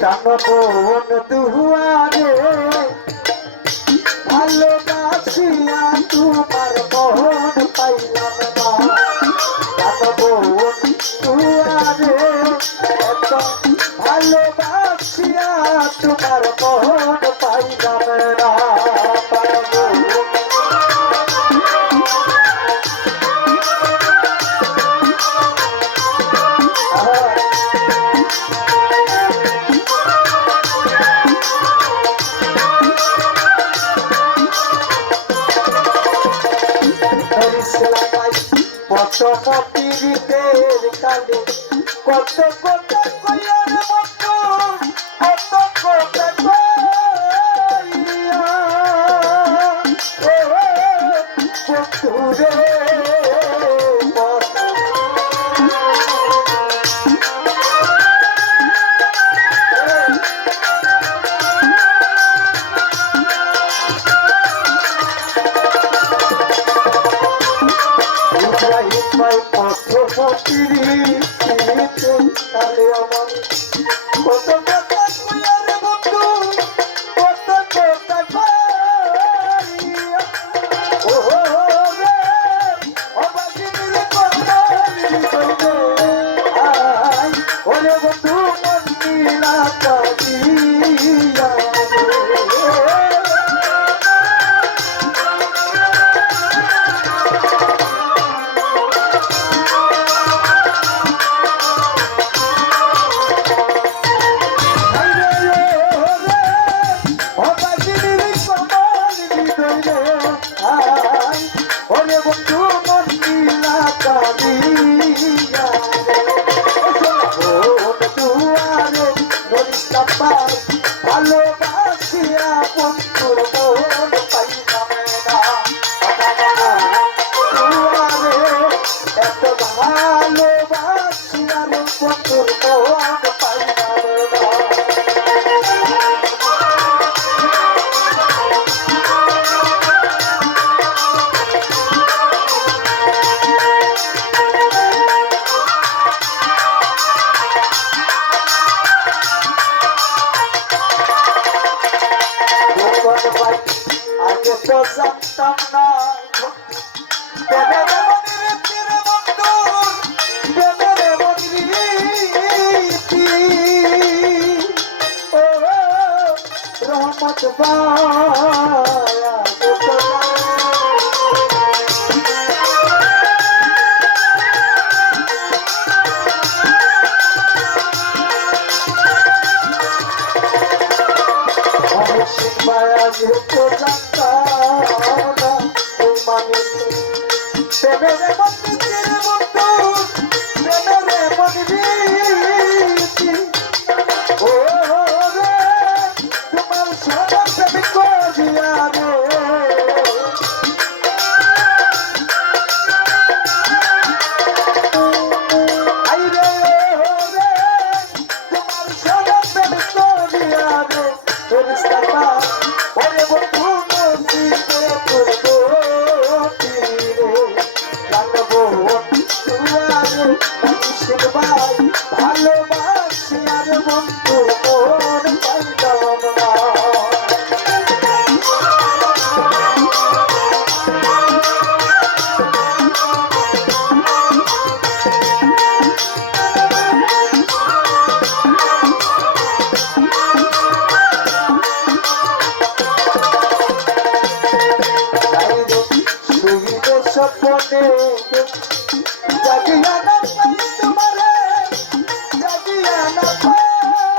কানবন দুয়ারে ভালোবাসিয়া তোমার মন পাইলাম না। কানবন দুয়ারে এত ভালোবাসিয়া তোমার মন পাইলাম না। পীড়িতের কালে কত কথা কইয়ার মতো কত কথা কইয়া বন্ধুরে কালে আমার কত কথা কইয়ার বন্ধু কত কথা কইয়া ও রে অবাজির কইলে আই ওরে বন্ধু মন দিলা কাদিয়া ভালোবাসিয়া বন্ধুর মন পাইলাম না। এত ভালোবাসিয়া বন্ধুর মন পাইলাম না। আগে তো জানতাম না প্রেমের মনির বন্ধু প্রেমের মনিরীতি ও রহমত আগে তো জানতাম না মানুষ প্রেমের মন্দির বন্ধু প্রেমের মন্দির ও রে তোমার সারা প্রেমিক করিয়া রে আইরে রে তোমার সারা প্রেমিক করিয়া রে ফেরেশতা ওরে বন্ধু নসিবে করবো তীরে লাগবো দুয়ারে মানুষের ভাই ভালোবাসি আর বন্ধু মন পাইলাম না। সপনে জাগিয়া না পাই তোমারে জাগিয়া না পাই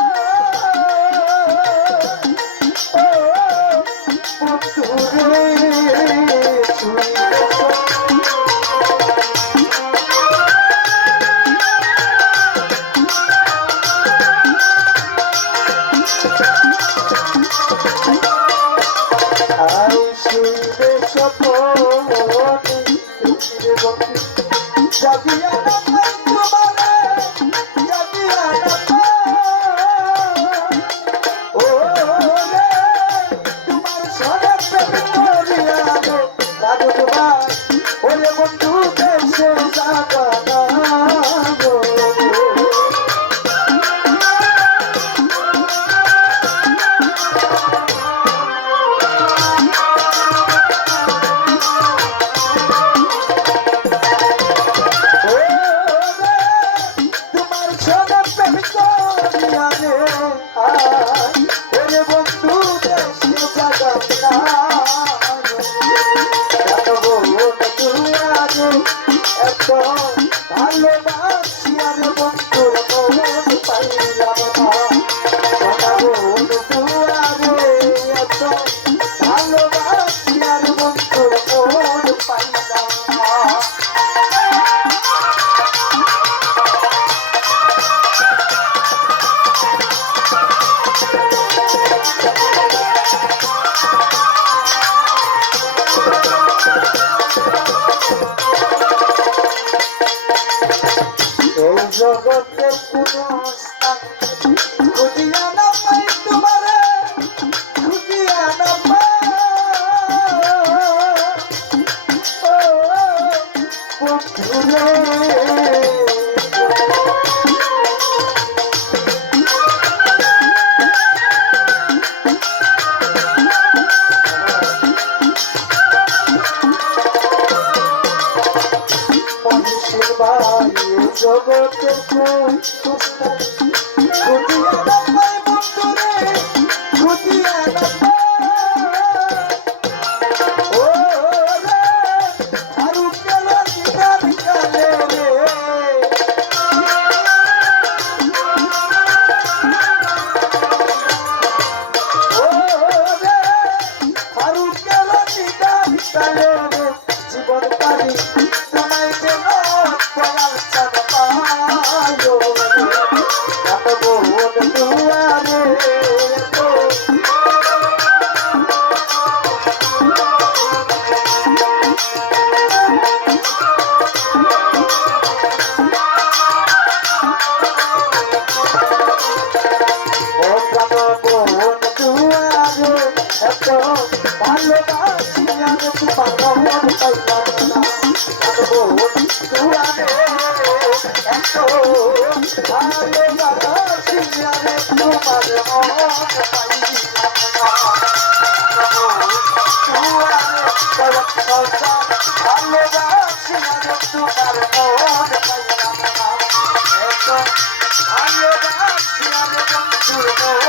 আরে ওরে বন্ধু দেশে জাগাত না জানবো তুই আরে এত ভালোবাসি আরে বন্ধুর মন পাইলাম না জানবো তুই আরে এত ভালোবাসি আরে বন্ধুর মন পাইলাম না এই জগতের কোনো স্থান খুঁজিয়া না পাই তোমারে খুঁজিয়া না পাই ও বন্ধুরে মানুষের বাড়ি জগতের কোন স্থান খুঁজিয়া না পাই বন্ধুরে খুঁজিয়া না পাই ও রে আরু কেন দিদার কালে রে ও রে আরু কেন দিদার কালে রে জীবন পারি তোমায় যেন পড়ার চাঁদ পায়ো জানবো দুয়ারে তো ও জানবো দুয়ারে এত ভালোবাসি আমি তোমার মন পাইলাম না জানবো দুয়ারে এত ভালোবাসি আমি তোমার মন পাইলাম না জানবো দুয়ারে ভালোবাসি আমি তোমার মন পাইলাম না এত ভালোবাসি আমি বন্ধুর মন